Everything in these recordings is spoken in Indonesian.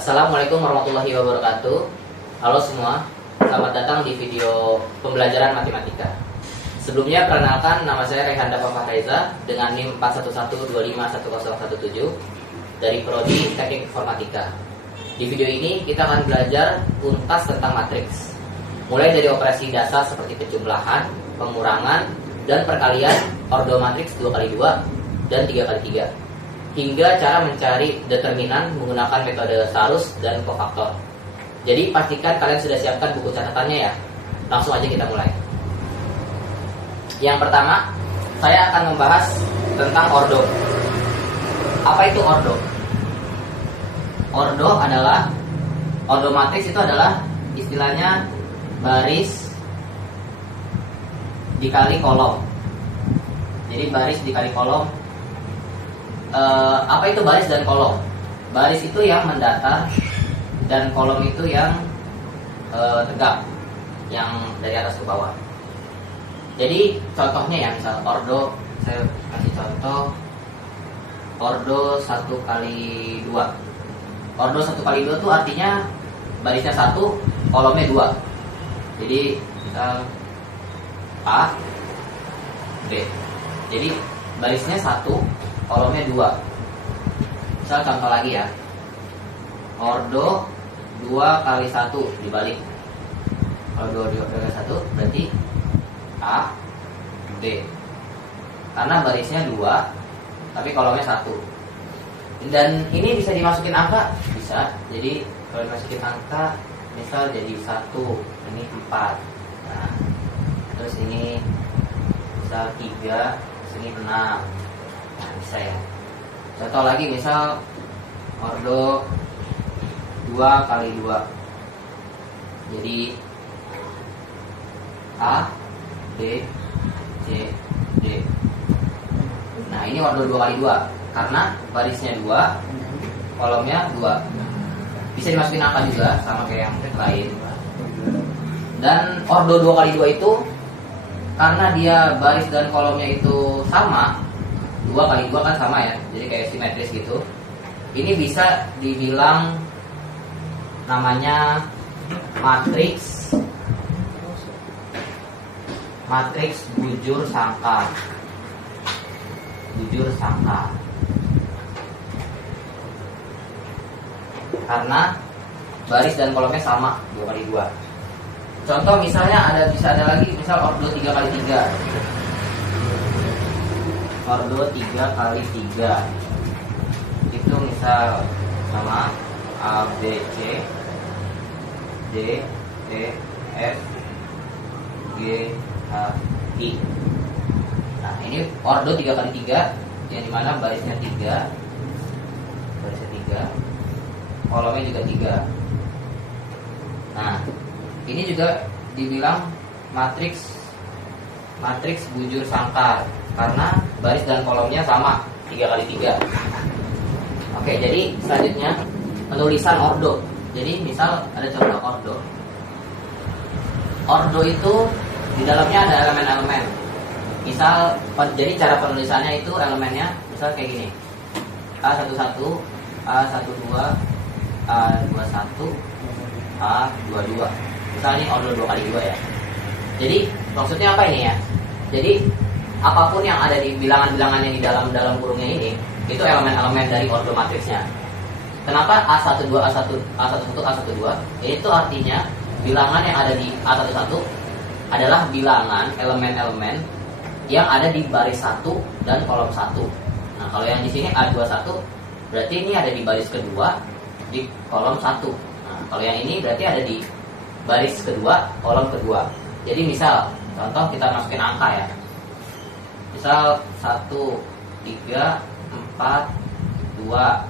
Assalamualaikum warahmatullahi wabarakatuh. Halo semua, selamat datang di video pembelajaran matematika. Sebelumnya perkenalkan, nama saya Rehan Dafa Fahreza dengan NIM 411251017 dari Prodi Teknik Informatika. Di video ini kita akan belajar tuntas tentang matriks, mulai dari operasi dasar seperti penjumlahan, pengurangan, dan perkalian ordo matriks 2x2 dan 3x3, hingga cara mencari determinan menggunakan metode Sarus dan kofaktor. Jadi pastikan kalian sudah siapkan buku catatannya ya. Langsung aja kita mulai. Yang pertama, saya akan membahas tentang ordo. Apa itu ordo? Ordo matriks itu adalah istilahnya baris dikali kolom. Jadi baris dikali kolom. Apa itu baris dan kolom? Baris itu yang mendatar dan kolom itu yang tegak, yang dari atas ke bawah. Jadi contohnya ya, misal ordo, saya kasih contoh ordo 1x2. Ordo 1x2 itu artinya barisnya 1, kolomnya 2. Jadi misal A, B. Jadi barisnya 1, kolomnya 2. Misal contoh lagi ya, ordo 2x1 dibalik. Kalau 2x1 berarti A, B. Karena barisnya 2, tapi kolomnya 1. Dan ini bisa dimasukin angka? Bisa. Jadi kalau dimasukin angka, misal jadi 1, ini 4. Nah, terus ini misal 3, sini 6. Nah, bisa ya. Contoh lagi misal ordo 2x2. Jadi A, B, C, D. Nah, ini ordo 2x2 karena barisnya 2, kolomnya 2. Bisa dimasukin angka juga sama kayak yang lain. Dan ordo 2x2 itu karena dia baris dan kolomnya itu sama, 2x2 kan sama ya, jadi kayak simetris gitu. Ini bisa dibilang namanya matriks bujur sangka. Bujur sangka. Karena baris dan kolomnya sama, 2x2. Contoh misalnya bisa ada lagi, misal ordo 3x3. Ordo 3x3 itu misal sama A, B, C, D, E, F, G, H, I. Nah, ini ordo 3x3 yang dimana barisnya 3, kolomnya juga 3. Nah, ini juga dibilang matriks bujur sangkar karena baris dan kolomnya sama, 3x3. Oke, jadi selanjutnya penulisan ordo. Jadi misal ada contoh ordo. Ordo itu di dalamnya ada elemen-elemen. Misal, jadi cara penulisannya itu elemennya misal kayak gini: A11, A12, A21, A22. Misal ini ordo 2x2 ya. Jadi maksudnya apa ini ya? Jadi apapun yang ada di bilangan-bilangannya di dalam kurungnya ini, itu elemen-elemen dari ordo matriksnya. Kenapa A12, A11, A12? Itu artinya bilangan yang ada di A11 adalah bilangan elemen-elemen yang ada di baris 1 dan kolom 1. Nah, kalau yang di sini A21 berarti ini ada di baris kedua di kolom 1. Nah, kalau yang ini berarti ada di baris kedua, kolom kedua. Jadi misal contoh kita masukin angka ya. Misal 1, 3, 4, 2.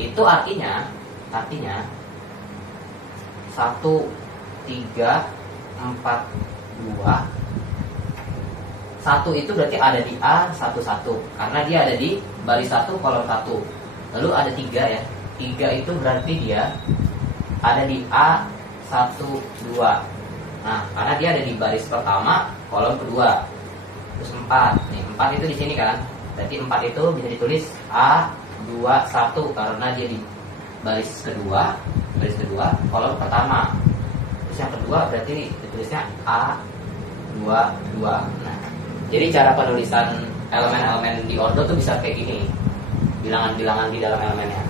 Itu artinya 1, 3, 4, 2. 1 itu berarti ada di A11 karena dia ada di baris 1 kolom 1. Lalu ada 3 ya. 3 itu berarti dia ada di A12. Nah, karena dia ada di baris pertama kolom kedua. Terus 4. Nih, 4 itu di sini kan. Berarti 4 itu bisa ditulis A21 karena dia di baris kedua, kolom pertama. Terus yang kedua berarti ditulisnya A22. Nah, jadi cara penulisan elemen-elemen di ordo tuh bisa kayak gini, bilangan-bilangan di dalam elemennya.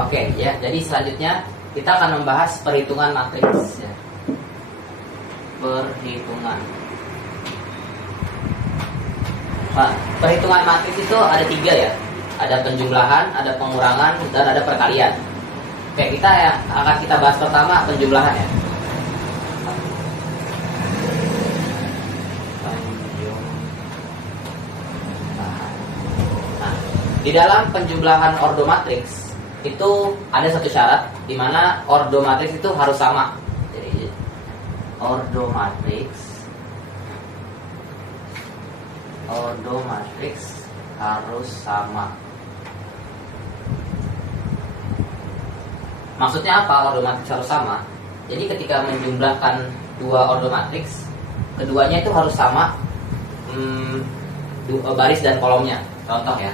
Oke, ya. Jadi selanjutnya kita akan membahas perhitungan matriks. Ya. Perhitungan. Nah, perhitungan matriks itu ada 3 ya. Ada penjumlahan, ada pengurangan, dan ada perkalian. Oke, kita akan kita bahas pertama penjumlahan ya. Nah, di dalam penjumlahan ordo matriks itu ada satu syarat di mana ordo matriks itu harus sama. Jadi ordo matriks harus sama. Maksudnya apa ordo matriks harus sama? Jadi ketika menjumlahkan 2 ordo matriks, keduanya itu harus sama baris dan kolomnya. Contoh ya.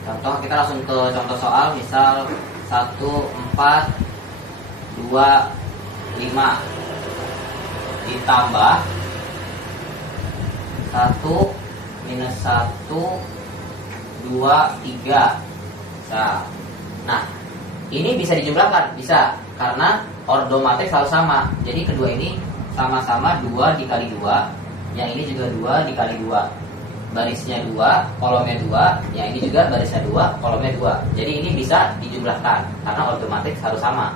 Contoh, kita langsung ke contoh soal. Misal 1, 4, 2, 5 ditambah 1 minus 1, 2, 3. Nah, ini bisa dijumlahkan, bisa, karena ordo matriks harus sama. Jadi kedua ini sama-sama 2 dikali 2, yang ini juga 2 dikali 2. Barisnya 2, kolomnya 2, yang ini juga barisnya 2, kolomnya 2. Jadi ini bisa dijumlahkan karena ordo matriks harus sama.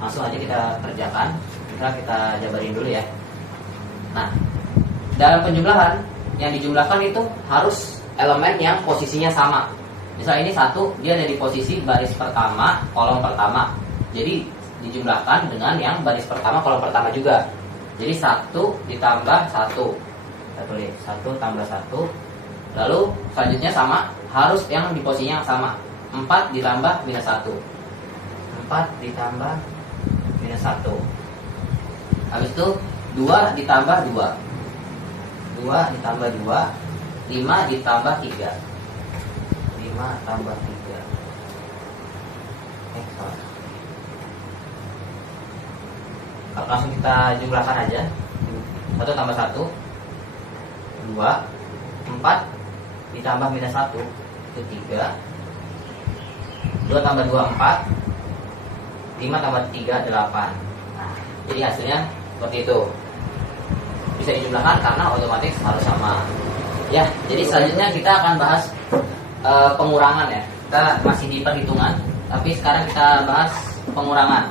Langsung aja kita kerjakan. Kita jabarin dulu ya. Nah, dalam penjumlahan yang dijumlahkan itu harus elemen yang posisinya sama. Misal ini 1, dia ada di posisi baris pertama, kolom pertama. Jadi dijumlahkan dengan yang baris pertama, kolom pertama juga. Jadi 1 ditambah 1. Kita tulis 1 tambah 1. Lalu selanjutnya sama, harus yang di posisinya yang sama. 4 ditambah minus 1. 4 ditambah minus 1. Habis itu 2 ditambah 2. 2 ditambah 2. 5 ditambah 3. 5 tambah 3. Langsung kita jumlahkan aja. 1 tambah 1 2. 4 ditambah minus 1 itu 3. 2 tambah 2 4. 5 tambah 3 8. Nah, jadi hasilnya seperti itu. Bisa dijumlahkan karena otomatis harus sama. Ya, jadi selanjutnya kita akan bahas pengurangan ya. Kita masih di perhitungan, tapi sekarang kita bahas pengurangan.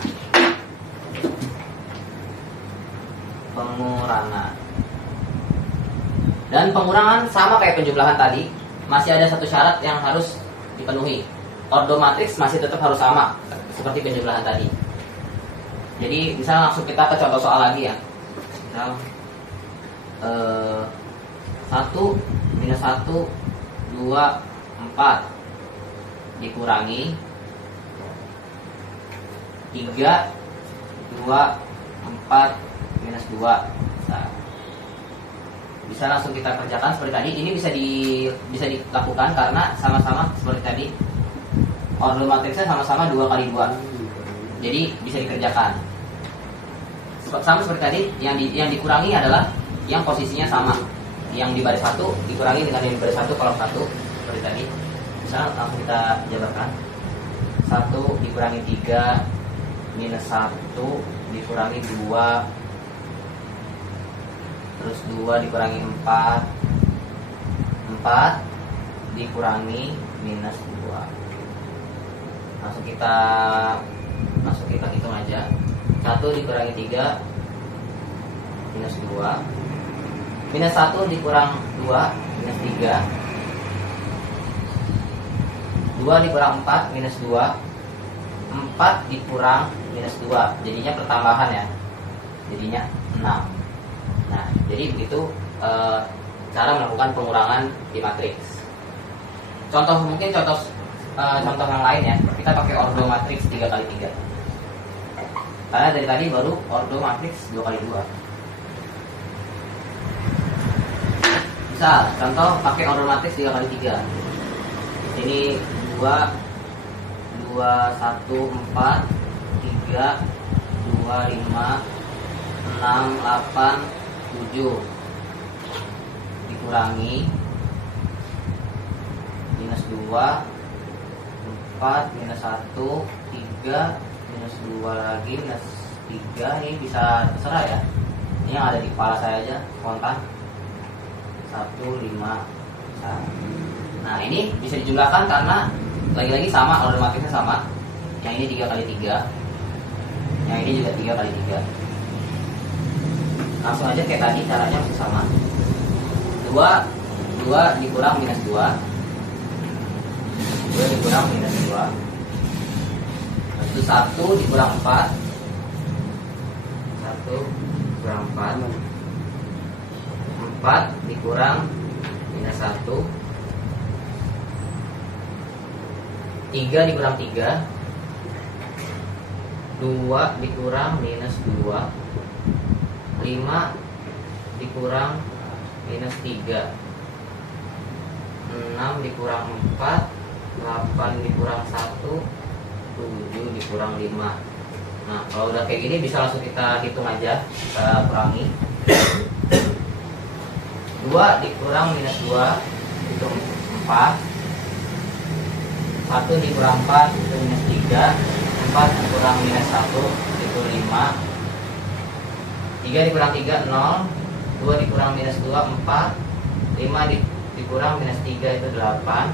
Dan pengurangan sama kayak penjumlahan tadi, masih ada satu syarat yang harus dipenuhi. Ordo matriks masih tetap harus sama seperti penjumlahan tadi. Jadi misalnya langsung kita ke contoh soal lagi ya. Misal 1 minus 1 2 4 dikurangi 3 2 4 minus 2. Nah, bisa langsung kita kerjakan seperti tadi. Ini bisa dilakukan karena sama-sama seperti tadi. Ordo matriksnya sama-sama 2 kali 2. Jadi bisa dikerjakan. Sama seperti tadi, yang dikurangi adalah yang posisinya sama. Yang di baris 1 dikurangi dengan yang di baris 1 kolom 1 seperti tadi. Misalnya langsung kita jabarkan. 1 dikurangi 3 minus 1 dikurangi 2, terus 2 dikurangi 4 dikurangi minus 2. Langsung kita hitung aja. 1 dikurangi 3 minus 2. Minus 1 dikurang 2 minus 3. 2 dikurang 4 minus 2. 4 dikurang minus 2. Jadinya pertambahan ya. Jadinya 6. Nah, jadi begitu cara melakukan pengurangan di matriks. Mungkin contoh yang lain ya. Kita pakai ordo matriks 3 kali 3. Karena dari tadi baru ordo matriks 2 kali 2. Misal, contoh pakai ordo matriks 3 kali 3. Ini 2 2, 1, 4, 3, 2, 5, 6, 8, 7 dikurangi minus 2, 4, minus 1, 3, minus 2 lagi, minus 3. Ini bisa terserah ya, ini yang ada di kepala saya aja spontan. 1, 5, 1. Nah ini bisa dijumlahkan karena lagi-lagi sama, order matriksnya sama. Yang ini 3 kali 3, yang ini juga 3 kali 3. Langsung aja kayak tadi, caranya masih sama. 2 dikurang minus 2, 2 dikurang minus 2, itu 1 dikurang 4, 1 dikurang 4, 4 dikurang minus 1, 3 dikurang 3, 2 dikurang minus 2, 5 dikurang minus 3, 6 dikurang 4, 8 dikurang 1, 7 dikurang 5. Nah kalau udah kayak gini bisa langsung kita hitung aja, kita kurangi. 2 dikurang minus 2 itu 4, 1 dikurang 4 itu minus 3, 4 dikurang minus 1 itu 5, 3 dikurang 3 0, 2 dikurang minus 2 4, 5 dikurang minus 3 itu 8,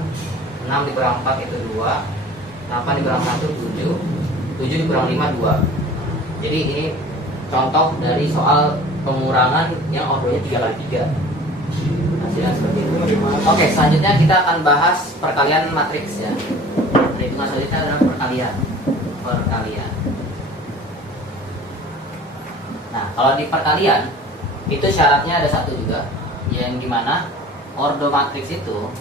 6 dikurang 4 itu 2, 8 dikurang 1 7, 7 dikurang 5 2. Jadi ini contoh dari soal pengurangan yang ordernya 3 kali 3. Hasilnya seperti itu. Oke, selanjutnya kita akan bahas perkalian matriks ya. Perhitungan selanjutnya adalah perkalian. Nah, kalau di perkalian itu syaratnya ada satu juga, yang dimana ordo matriks itu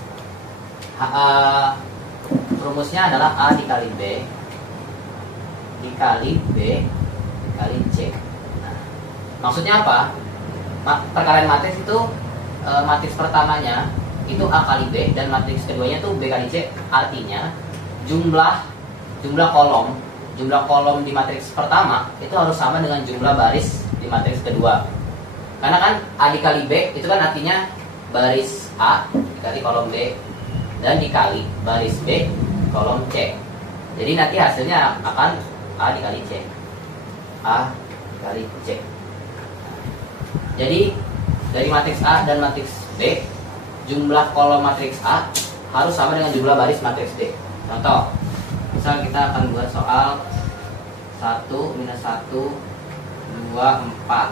rumusnya adalah A dikali B dikali B dikali C. Nah, maksudnya apa? Perkalian matriks itu matriks pertamanya itu A kali B dan matriks keduanya itu B kali C. Artinya jumlah kolom di matriks pertama itu harus sama dengan jumlah baris di matriks kedua. Karena kan A dikali B itu kan artinya baris A dikali kolom B dan dikali baris B kolom C. Jadi nanti hasilnya akan A dikali C. A dikali C. Jadi dari matriks A dan matriks B, jumlah kolom matriks A harus sama dengan jumlah baris matriks B. Contoh, misal kita akan buat soal 1 minus 1 2 4.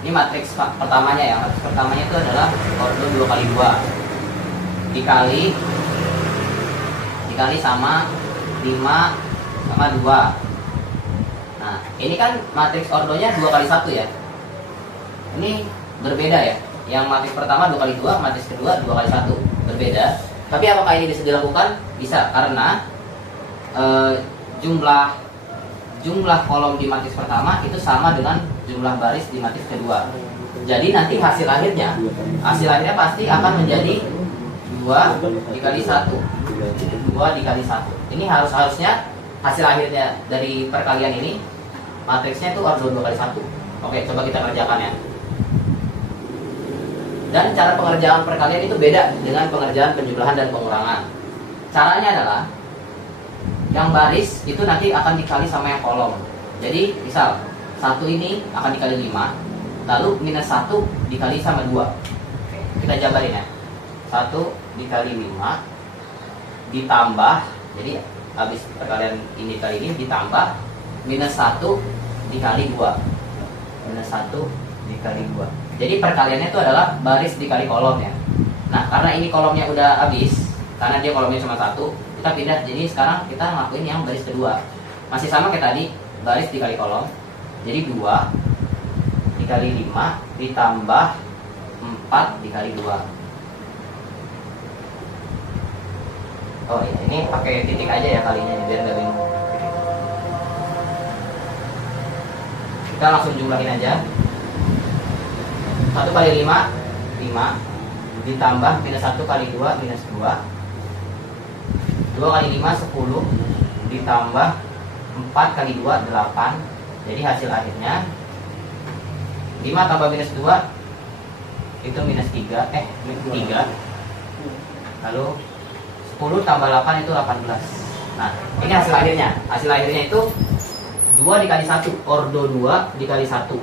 Ini matriks pertamanya ya. Matriks pertamanya itu adalah ordo 2 kali 2 dikali sama 5 sama 2. Nah ini kan matriks ordonya 2 kali 1 ya. Ini berbeda ya. Yang matriks pertama 2 kali 2, matriks kedua 2 kali 1. Berbeda. Tapi apakah ini bisa dilakukan? Bisa, karena jumlah kolom di matriks pertama itu sama dengan jumlah baris di matriks kedua. Jadi nanti hasil akhirnya pasti akan menjadi 2 dikali 1. 2 dikali 1. Ini harusnya hasil akhirnya dari perkalian ini matriksnya itu ordo 2 kali 1. Oke, coba kita kerjakan ya. Dan cara pengerjaan perkalian itu beda dengan pengerjaan penjumlahan dan pengurangan. Caranya adalah yang baris itu nanti akan dikali sama yang kolom. Jadi misal 1 ini akan dikali 5, lalu minus 1 dikali sama 2. Oke, kita jabarin ya. 1 dikali 5 ditambah, jadi habis perkalian ini kali ini ditambah minus 1 dikali 2. Minus 1 dikali 2. Jadi perkaliannya itu adalah baris dikali kolom ya. Nah karena ini kolomnya udah habis, karena dia kolomnya cuma 1, kita pindah. Jadi sekarang kita ngelakuin yang baris kedua. Masih sama kayak tadi, baris dikali kolom. Jadi 2 dikali 5 ditambah 4 dikali 2. Oh iya, ini pakai titik aja ya kalinya biar nggak bingung. Kita langsung jumlahin aja. 1 kali 5 ditambah minus 1 kali 2 minus 2. 2 kali 5 10 ditambah 4 kali 2 8. Jadi hasil akhirnya 5 tambah minus 2 itu minus 3 3. Lalu 10 tambah 8 itu 18. Nah, ini hasil akhirnya. Hasil akhirnya itu 2 dikali 1, ordo 2 dikali 1,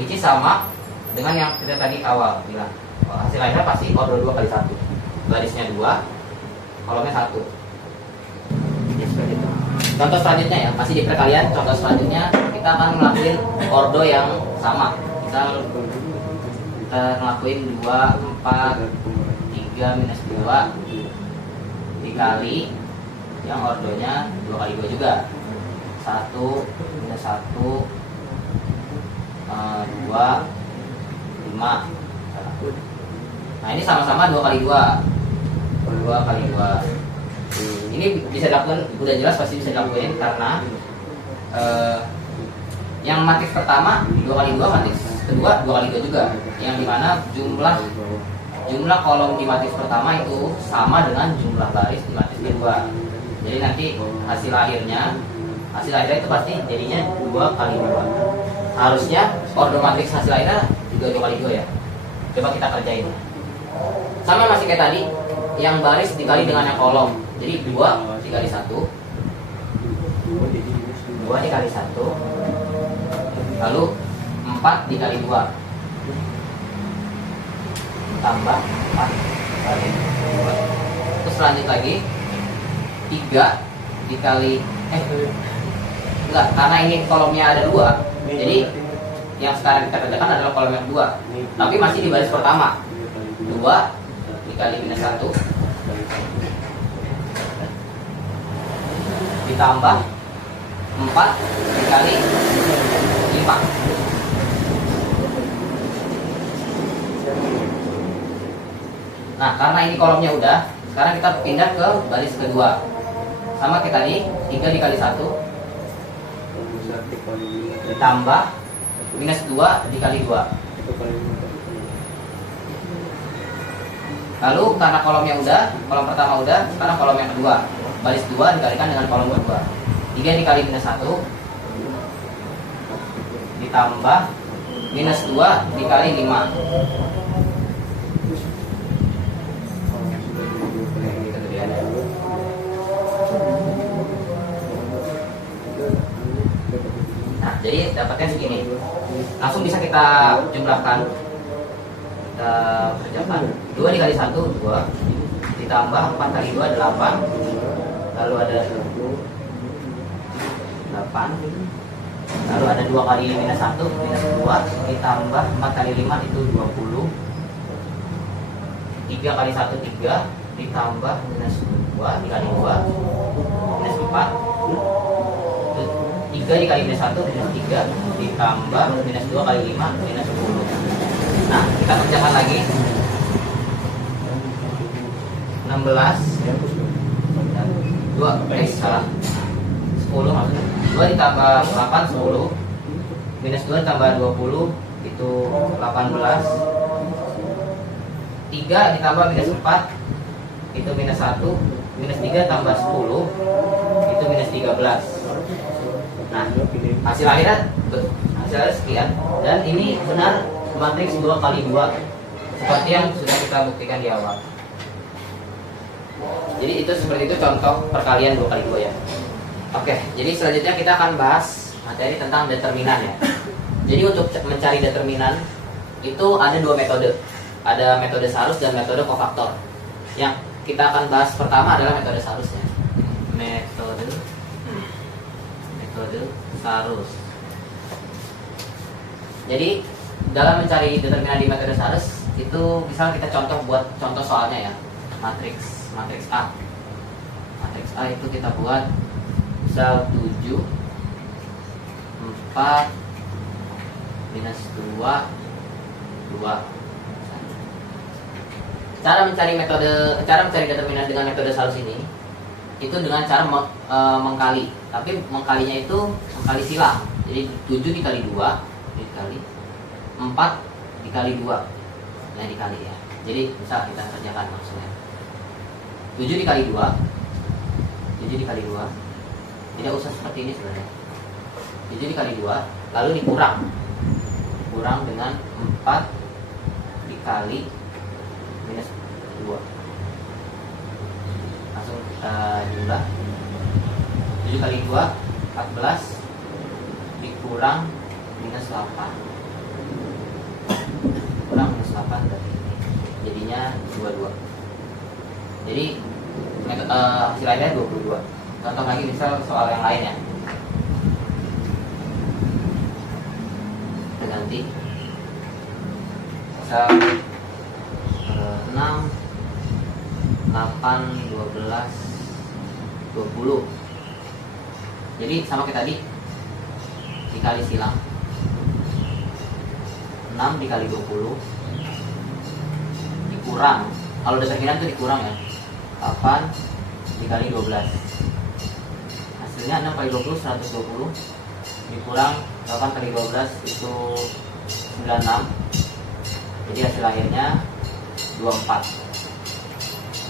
which is sama dengan yang kita tadi awal bilang. Hasil akhirnya pasti ordo 2 kali 1. Barisnya 2, kolomnya 1. Ya, seperti itu. Contoh selanjutnya ya, masih di perkalian. Contoh selanjutnya kita akan ngelakuin ordo yang sama. Kita ngelakuin 2, 4, 3, minus 2 dikali yang ordonya 2 kali 2 juga. 1, minus 1, 2, 5. Nah, ini sama-sama 2 kali 2. 2 kali 2. Ini bisa dilakukan, udah jelas pasti bisa dilakukan karena yang matriks pertama 2 kali 2, matriks kedua 2 kali 2 juga. Yang dimana jumlah kolom di matriks pertama itu sama dengan jumlah baris di matriks kedua. Jadi nanti hasil akhirnya itu pasti jadinya 2 kali 2. Harusnya ordo matriks hasil akhirnya juga 2 kali 2 ya. Coba kita kerjain. Sama masih kayak tadi, yang baris dikali dengan yang kolom. Jadi 2 dikali 1, 2 dikali 1, lalu 4 dikali 2 tambah 4 kali 2. Terus lanjut lagi 3 dikali enggak, karena ini kolomnya ada 2. Jadi yang sekarang kita kerjakan adalah kolom yang 2. Tapi masih di baris pertama. 2 dikali minus 1 ditambah 4 dikali 5. Nah, karena ini kolomnya udah, sekarang kita pindah ke baris kedua. Sama kayak tadi, 3 dikali 1 ditambah minus 2 dikali 2. Lalu karena kolomnya udah, kolom pertama udah, sekarang kolom yang kedua. Baris 2 dikalikan dengan kolom kedua. 3 dikali minus 1 ditambah minus 2 dikali 5. Nah, jadi dapatnya segini. Langsung bisa kita jumlahkan. Kita kerjakan. 2 dikali 1 2 ditambah 4 kali 2 8. Lalu ada 8. Lalu ada 2 kali minus 1 minus 2 ditambah 4 kali 5 itu 20. 3 kali 1 3 ditambah minus 2 dikali 2 minus 4. 3 dikali minus 1 minus 3 ditambah minus 2 kali 5 minus 10. Nah, kita kerjakan lagi. 16 salah 10 maksudnya. 2 ditambah 8 10 minus 2 ditambah 20 itu 18. 3 ditambah minus 4 itu minus 1. Minus 3 tambah 10 itu minus 13. Nah, hasil akhirnya sekian. Dan ini benar matriks 2 kali 2 seperti yang sudah kita buktikan di awal. Jadi itu seperti itu contoh perkalian 2 kali 2 ya. Oke, jadi selanjutnya kita akan bahas materi tentang determinan ya. Jadi untuk mencari determinan itu ada 2 metode. Ada metode Sarus dan metode kofaktor. Yang kita akan bahas pertama adalah metode Sarus ya. Metode Sarus. Jadi dalam mencari determinan di metode Sarus itu misal kita buat contoh soalnya ya. Matriks A. Matriks A itu kita buat misal 7 4 minus 2 2. Cara mencari determinan dengan metode Sarus ini itu dengan cara mengkali. Tapi mengkalinya itu mengkali silang. Jadi 7 dikali 2 dikali 4 dikali 2. Nah, dikali ya. Jadi bisa kita kerjakan maksudnya 7 dikali 2 7 dikali 2. Tidak usah seperti ini sebenarnya. 7 dikali 2, lalu dikurang dengan 4 dikali minus 2. Langsung kita jumlah. 7 kali 2 14 dikurang minus 8. Kurang minus 8 berarti jadinya 22. Jadi hasil akhirnya 22. Contoh lagi misal soal yang lain ya. Kita ganti. Misal 6 8 12 20. Jadi sama kayak tadi, dikali silang. 6 dikali 20 dikurang, kalau determinan itu dikurang ya, 8 dikali 12. Hasilnya 6 kali 20 120 dikurang 8 kali 12 itu 96. Jadi hasil akhirnya 24.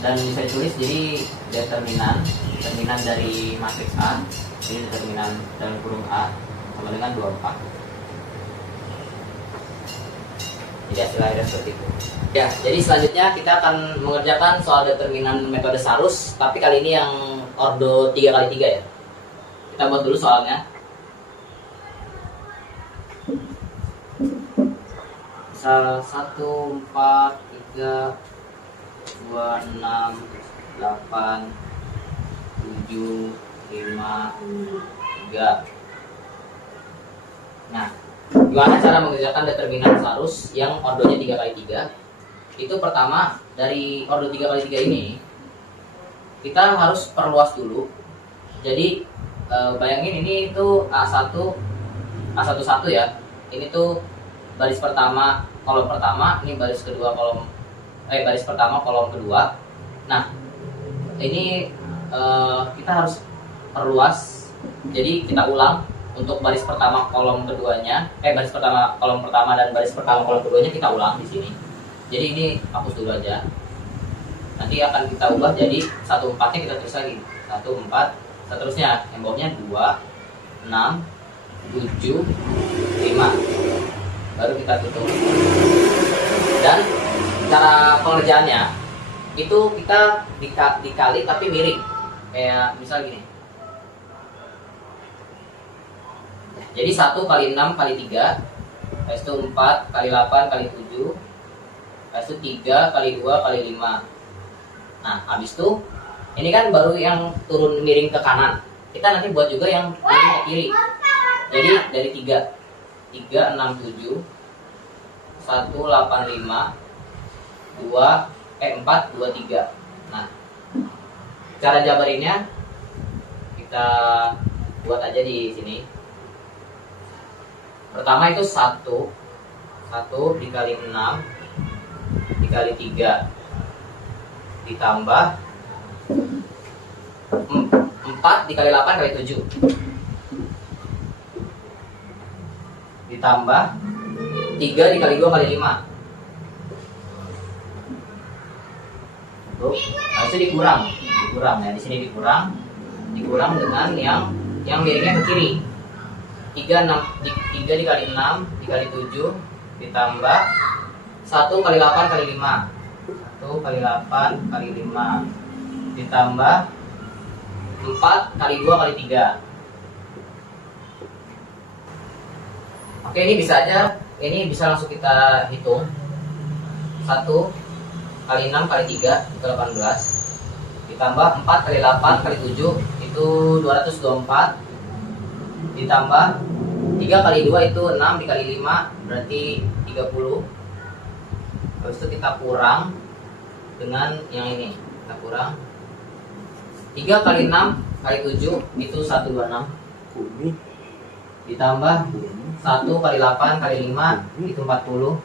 Dan bisa ditulis jadi determinan dari matriks A, ini determinan dalam kurung A sama dengan 24. Jadi hasil akhirnya seperti itu. Ya, jadi selanjutnya kita akan mengerjakan soal determinan metode Sarus, tapi kali ini yang ordo 3x3 ya. Kita buat dulu soalnya. Misal 1 4 3 2 6 8 7 5 3. Nah, gimana cara mengerjakan determinan Sarus yang ordonya 3x3? Itu pertama, dari ordo 3x3 ini kita harus perluas dulu. Jadi bayangin ini itu A1 ya. Ini tuh baris pertama, kolom pertama, ini baris kedua baris pertama kolom kedua. Nah, ini kita harus perluas. Jadi kita ulang untuk baris pertama kolom keduanya, baris pertama kolom pertama dan baris pertama kolom keduanya kita ulang di sini. Jadi ini hapus dulu aja. Nanti akan kita ubah jadi 1/4-nya kita tulis lagi. 1/4, seterusnya yang bawahnya 2 6 7 5. Baru kita tutup. Dan cara pengerjaannya itu kita dikali tapi miring. Kayak misal gini. Jadi 1 kali 6 kali 3, habis itu 4 kali 8 kali 7, habis itu 3 kali 2 kali 5. Nah, habis itu ini kan baru yang turun miring ke kanan. Kita nanti buat juga yang miring ke kiri. Jadi dari 3 6 7 1 8 5 4 2 3. Nah, cara jabarinnya kita buat aja di sini. Pertama itu 1 dikali 6 dikali 3 ditambah 4 dikali 8 kali 7 ditambah 3 dikali 2 kali 5. Tuh, harusnya dikurang ya, di sini dikurang dengan yang miringnya ke kiri. 3 dikali 6 dikali 7 ditambah 1 kali 8 kali 5. 1 kali 8 kali 5 ditambah 4 kali 2 kali 3. Oke, ini bisa aja, ini bisa langsung kita hitung. 1 kali 6 kali 3 itu 18 ditambah 4 kali 8 kali 7 itu 224 ditambah 3 kali 2 itu 6 dikali 5 berarti 30. Habis itu kita kurang dengan yang ini, kita kurang 3 kali 6 kali 7 itu 126 ditambah 1 kali 8 kali 5 itu 40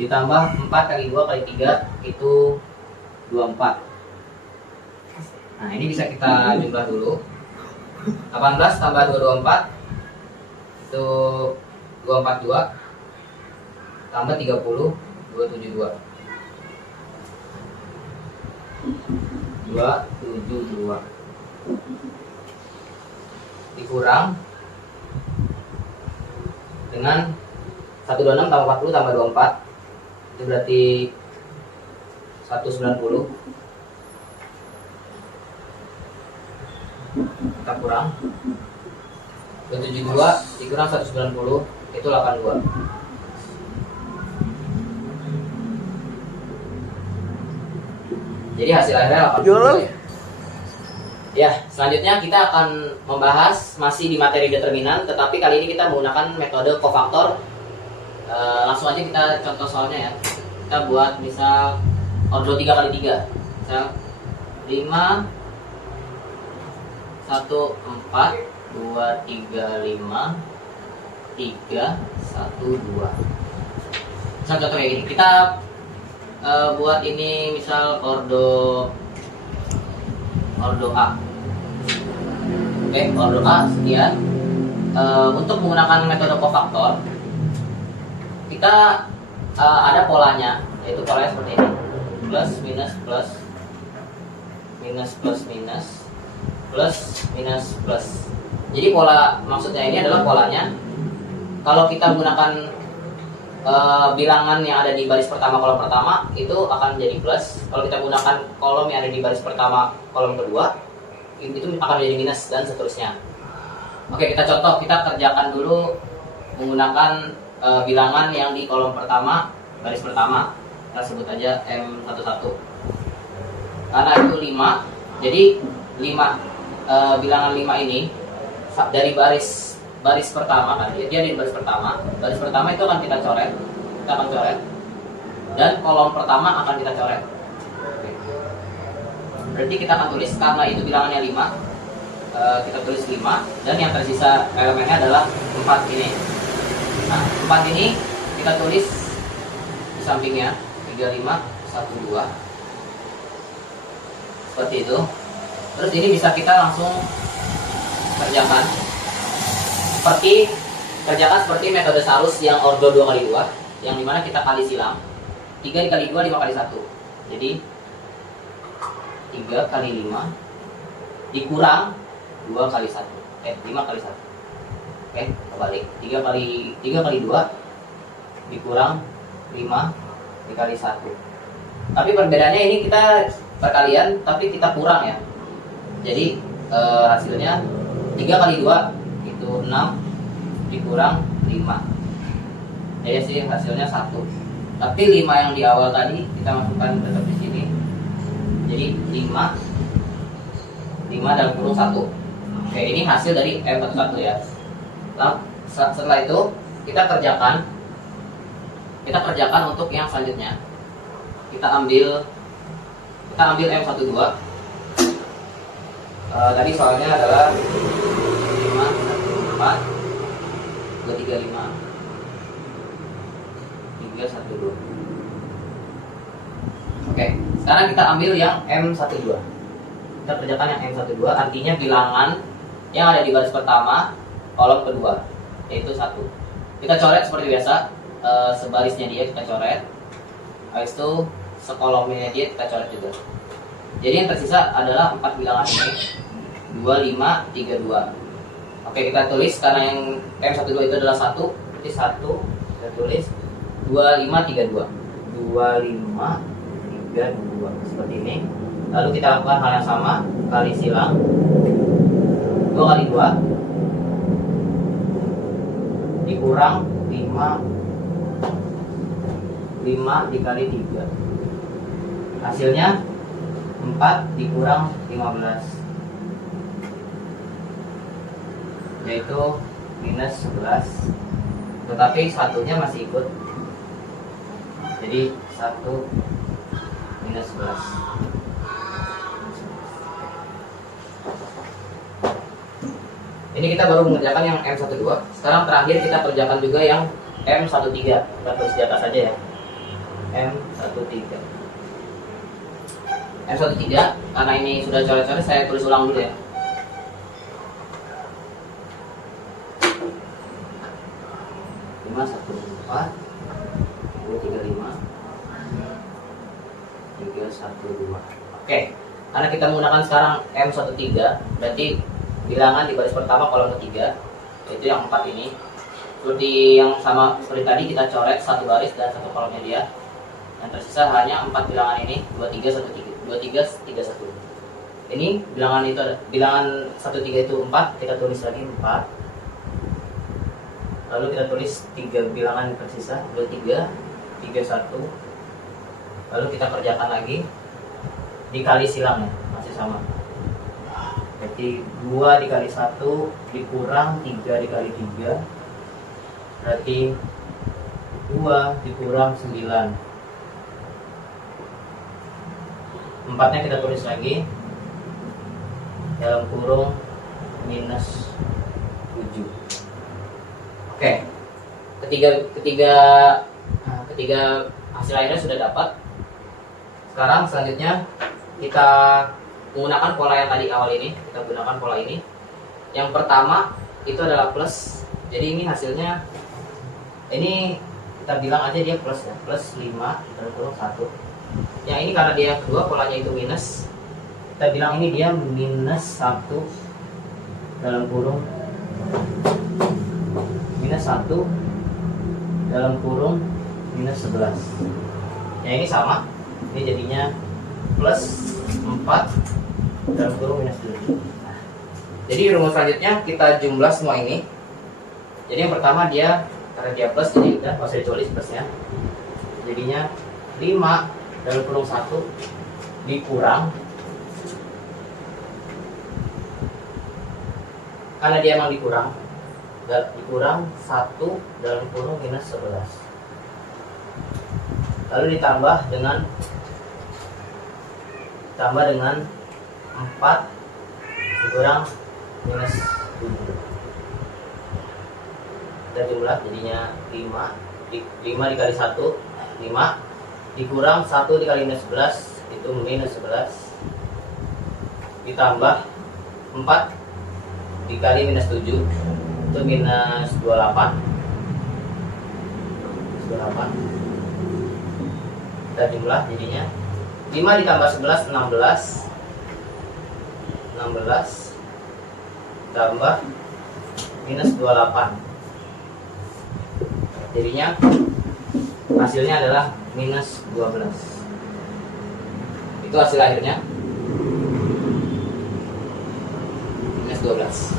ditambah 4 kali 2 kali 3 itu 24. Nah, ini bisa kita jumlah dulu. 18 tambah 224 itu 242 tambah 30 272 272. dikurang dengan 126 tambah 40 tambah 24, itu berarti 190. Kita kurang 72 dikurang 190 itu 82. Jadi hasil akhirnya 82. Ya, selanjutnya kita akan membahas masih di materi determinan, tetapi kali ini kita menggunakan metode kofaktor. Langsung aja kita contoh soalnya ya. Kita buat misal ordo 3 kali 3. Misal 5 1 4 2 3 5 3 1 2. Misal contoh kayak gini. Kita buat ini misal ordo A. Oke, ordo A sekian. Untuk menggunakan metode kofaktor, kita ada polanya, yaitu polanya seperti ini: plus minus plus minus plus minus plus minus plus. Jadi pola maksudnya ini adalah polanya. Kalau kita menggunakan bilangan yang ada di baris pertama kolom pertama itu akan menjadi plus. Kalau kita gunakan kolom yang ada di baris pertama kolom kedua itu akan menjadi minus, dan seterusnya. Oke, kita contoh, kita kerjakan dulu menggunakan bilangan yang di kolom pertama baris pertama, kita sebut aja M11 karena itu 5. Jadi 5 bilangan 5 ini dari baris pertama kan, dia di baris pertama itu akan kita coret, dan kolom pertama akan kita coret. Berarti kita akan tulis, karena itu bilangannya 5, kita tulis 5, dan yang tersisa elemennya adalah 4 ini. Nah, 4 ini kita tulis di sampingnya 35 12 seperti itu. Terus ini bisa kita langsung kerjakan seperti metode salus yang ordo 2 kali 2, yang dimana kita kali silang 3 dikali 2 5 kali 1. Jadi 3 kali 5 dikurang 2 kali 1, 5 kali 1. Oke, kebalik. 3 kali 2 dikurang 5 dikali 1. Tapi perbedaannya ini kita perkalian, tapi kita kurang ya. Jadi hasilnya 3 kali 2 itu 6 dikurang 5. Jadi sih hasilnya 1. Tapi 5 yang di awal tadi kita masukkan tetap di sini. Jadi 5 dalam kurung 1. Oke, ini hasil dari M11 ya. Nah, setelah itu kita kerjakan untuk yang selanjutnya. Kita ambil M12. Tadi soalnya adalah 5 1 4 2 3 5 3 1 2. Oke, sekarang kita ambil yang M12. Kita kerjakan yang M12, artinya bilangan yang ada di baris pertama kolom kedua, yaitu 1. Kita coret seperti biasa, sebarisnya dia kita coret, habis itu sekolomnya dia kita coret juga. Jadi yang tersisa adalah 4 bilangan ini, 2 5 3 2. Oke, kita tulis karena yang M12 itu adalah 1, jadi 1 kita tulis 2 5 3 2 2 5 3 2 seperti ini. Lalu kita lakukan hal yang sama, kali silang 2 kali 2 dikurang 5 dikali 3. Hasilnya 4 dikurang 15, yaitu minus 11. Tetapi satunya masih ikut, jadi 1 minus 11. Ini kita baru mengerjakan yang M12. Sekarang terakhir kita kerjakan juga yang M13. Kita tulis di atas saja ya. M13. M13, karena ini sudah coret-coret, saya tulis ulang dulu ya. Lima 1 4 2 3 5 3 1 2. Oke. Karena kita menggunakan sekarang M13, berarti bilangan di baris pertama kolom ketiga, yaitu yang 4 ini. Seperti yang sama seperti tadi, kita coret satu baris dan satu kolomnya dia. Yang tersisa hanya 4 bilangan ini, 23, 1, 3, 1. Ini bilangan itu ada, bilangan 1, 3 itu 4, kita tulis lagi 4. Lalu kita tulis 3 bilangan yang tersisa, 23, 3, 1. Lalu kita kerjakan lagi, dikali silangnya, masih sama. Berarti 2 dikali 1 dikurang 3 dikali 3, berarti 2 dikurang 9. 4-nya kita tulis lagi, dalam kurung minus 7. Oke, ketiga hasil akhirnya sudah dapat. Sekarang selanjutnya kita menggunakan pola yang tadi awal ini. Kita gunakan pola ini. Yang pertama itu adalah plus. Jadi ini hasilnya, ini kita bilang aja dia plus ya, plus 5 dalam kurung 1. Yang ini karena dia kedua, polanya itu minus, kita bilang ini dia minus 1 dalam kurung minus 1 dalam kurung minus 11. Yang ini sama, ini jadinya plus 4 dalam kurung minus 7. Jadi rumus selanjutnya kita jumlah semua ini. Jadi yang pertama dia, karena dia plus, jadi udah nggak usah ditulis plusnya. Jadinya 5 dalam kurung 1 dikurang, karena dia emang dikurang 1 dalam kurung minus 11. Lalu ditambah dengan 4 dikurang minus 7. Kita jumlah jadinya 5 dikali 1, 5 dikurang 1 dikali minus 11, itu minus 11, ditambah 4 dikali minus 7, itu minus 28. Kita jumlah jadinya 5 ditambah 11, 16 tambah minus 28. Jadinya hasilnya adalah minus 12. Itu hasil akhirnya, minus 12.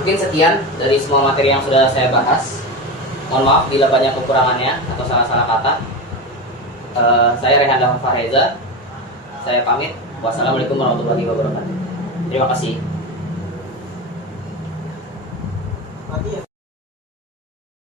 Mungkin sekian dari semua materi yang sudah saya bahas. Mohon maaf bila banyak kekurangannya atau salah-salah kata. Saya Rehan Dahlan Farheza. Saya pamit. Wassalamualaikum warahmatullahi wabarakatuh. Terima kasih.